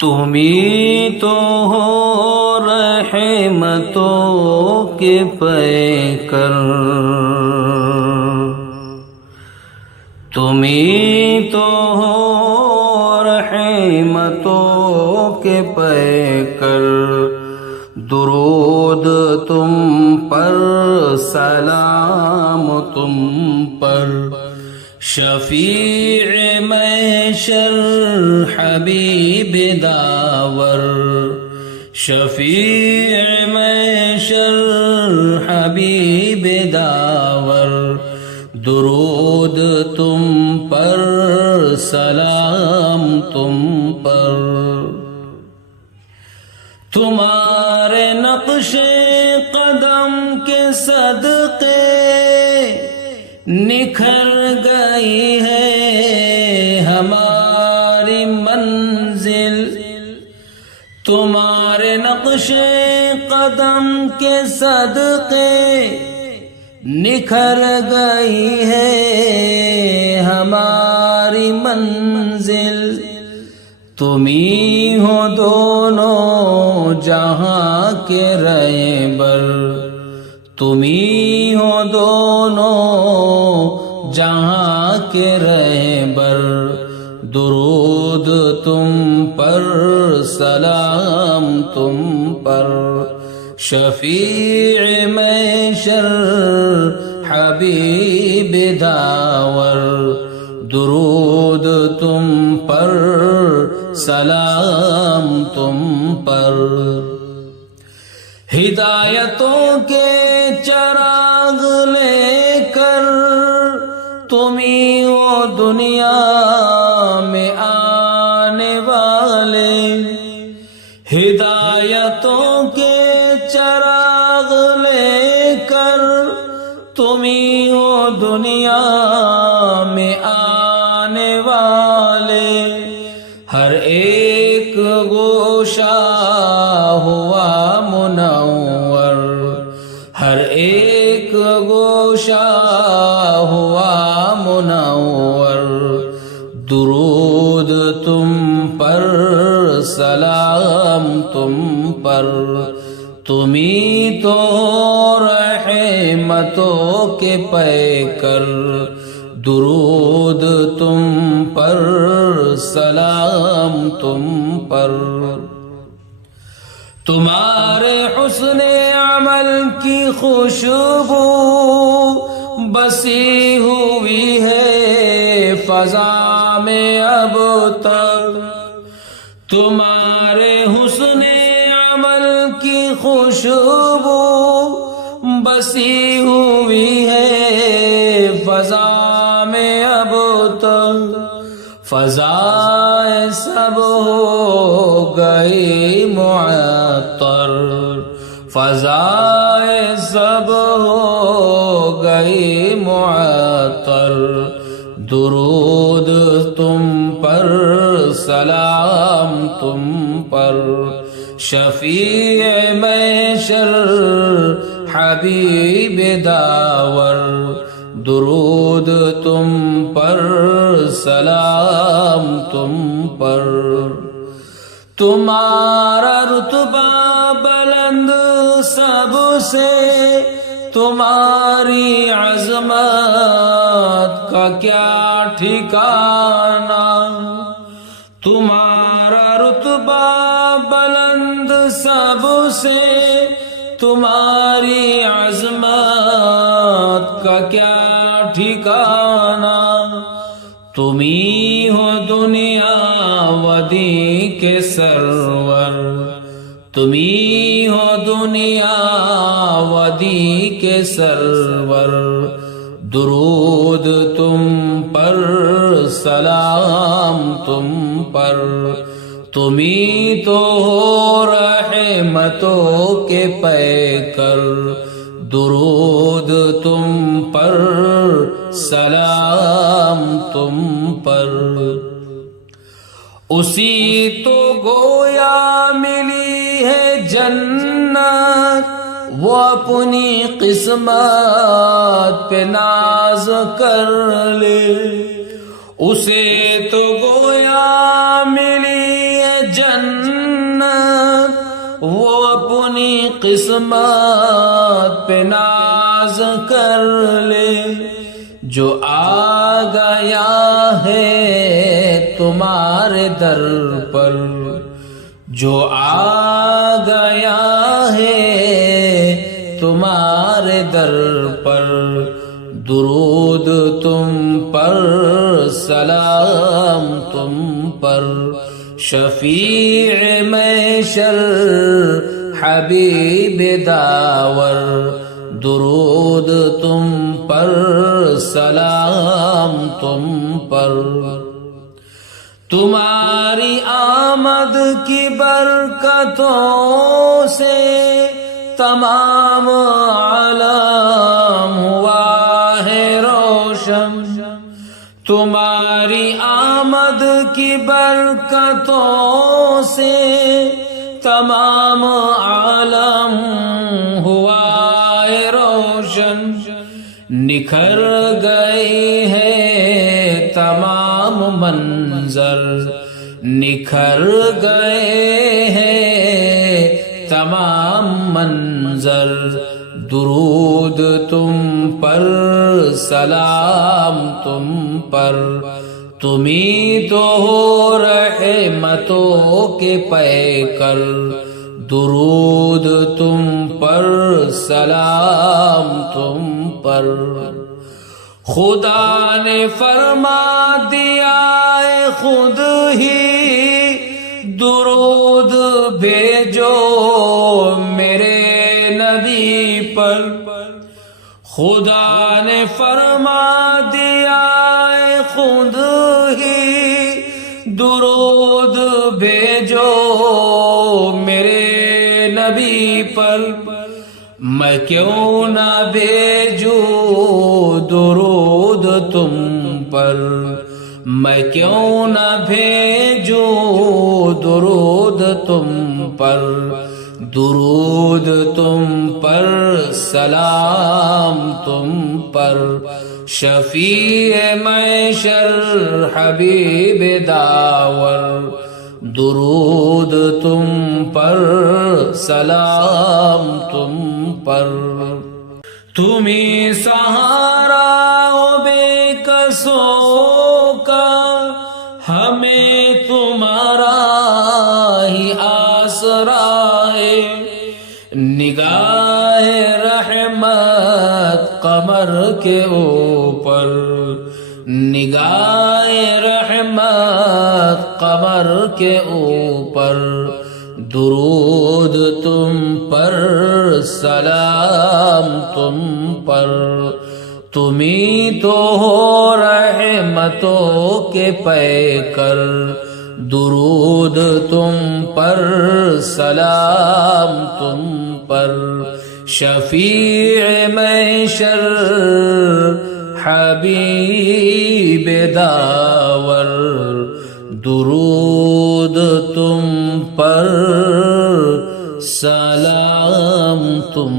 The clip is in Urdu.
تمہیں تو ہو رحمتوں کے پیکر، تمہیں تو ہو رحمتوں کے پیکر، درود تم پر، سلام تم پر، شفیع محشر حبیب داور، شفیع محشر حبیب داور، درود تم پر، سلام تم پر، تمہارے نقش قدم کے صدقے نکھر گئی ہے ہماری منزل، تمہارے نقش قدم کے صدقے نکھر گئی ہے ہماری منزل، تمہیں ہو دونوں جہاں کے رہبر، تمہیں ہو دونوں جہاں کے رہبر، درود تم پر، سلام تم پر، شفیع محشر حبیب داور، درود تم پر، سلام تم پر، ہدایتوں کے چراغ لے کر تمہیں وہ دنیا میں آنے والے، ہدایتوں کے چراغ لے کر تمہیں وہ دنیا میں آنے والے، ہر ایک گوشہ ہوا منور، ہر ایک گوشہ ہوا منور، درود تم پر، سلام تم پر، تمہیں تو رحمتوں کے پیکر، درود تم پر، سلام تم پر، تمہارے حسن عمل کی خوشبو بسی ہوئی ہے فضا میں اب تک، تمہارے حسن عمل کی خوشبو بسی ہوئی ہے فضا میں اب تک، فضائے سب ہو گئی معطر، فضائے سب ہو گئی معطر، درود تم پر، سلام تم پر، شفیع محشر حبیب داور، درود تم پر، سلام تم پر، تمہارا رتبہ بلند سب سے، تمہاری عظمت کا کیا ٹھکانہ، تمہارا رتبہ بلند سب سے، تمہاری عظمت کا کیا ٹھکانہ، تمہیں ہو دنیا و دین کے سرور، تمہیں ہو دنیا و دین کے سرور، درود تم پر، سلام تم پر، تمہیں تو ہو رحمتوں کے پیکر، درود تم پر، سلام تم پر، اسی تو گویا ملی ہے جنت، وہ اپنی قسمت پہ ناز کر لے، اسے تو گویا ملی ہے جنت، جنت وہ اپنی قسمت پہ ناز کر لے، جو آ گیا ہے تمہارے در پر، جو آ گیا ہے تمہارے در پر، درود تم پر، سلام تم پر، شفیع محشر حبیب داور، درود تم پر، سلام تم پر۔ تمہاری آمد کی برکتوں سے تمام عالم ہوا ہے روشن، تمہاری آمد کی برکتوں سے تمام عالم ہوا ہے روشن، نکھر گئی ہے تمام منظر، نکھر گئے ہیں تمام منظر، درود تم پر، سلام تم پر، تمہیں تو ہو رحمتوں کے پیکر، درود تم پر، سلام تم پر۔ خدا نے فرما دیا ہے خود ہی درود بھیجو میرے نبی پر، خدا نے فرما دیا ہے خود ہی درود بھیجو میرے نبی پر، میں کیوں نہ بھیجوں درود تم پر، میں کیوں نہ بھیجوں درود تم پر، درود تم پر، سلام تم پر، شفیع محشر حبیب داور، درود تم پر، سلام تم پر۔ تمہیں سہارا ہو بے کسوں کا، ہمیں تمہارا ہی آسرا ہے، نگاہ رحمت قمر کے اوپر، نگاہ رحمت قمر کے اوپر، درود تم پر، سلام تم پر، تمہیں تو ہو رحمتوں کے پیکر، درود تم پر، سلام تم پر، شفیع محشر حبیب داور، درود تم پر، سلام تم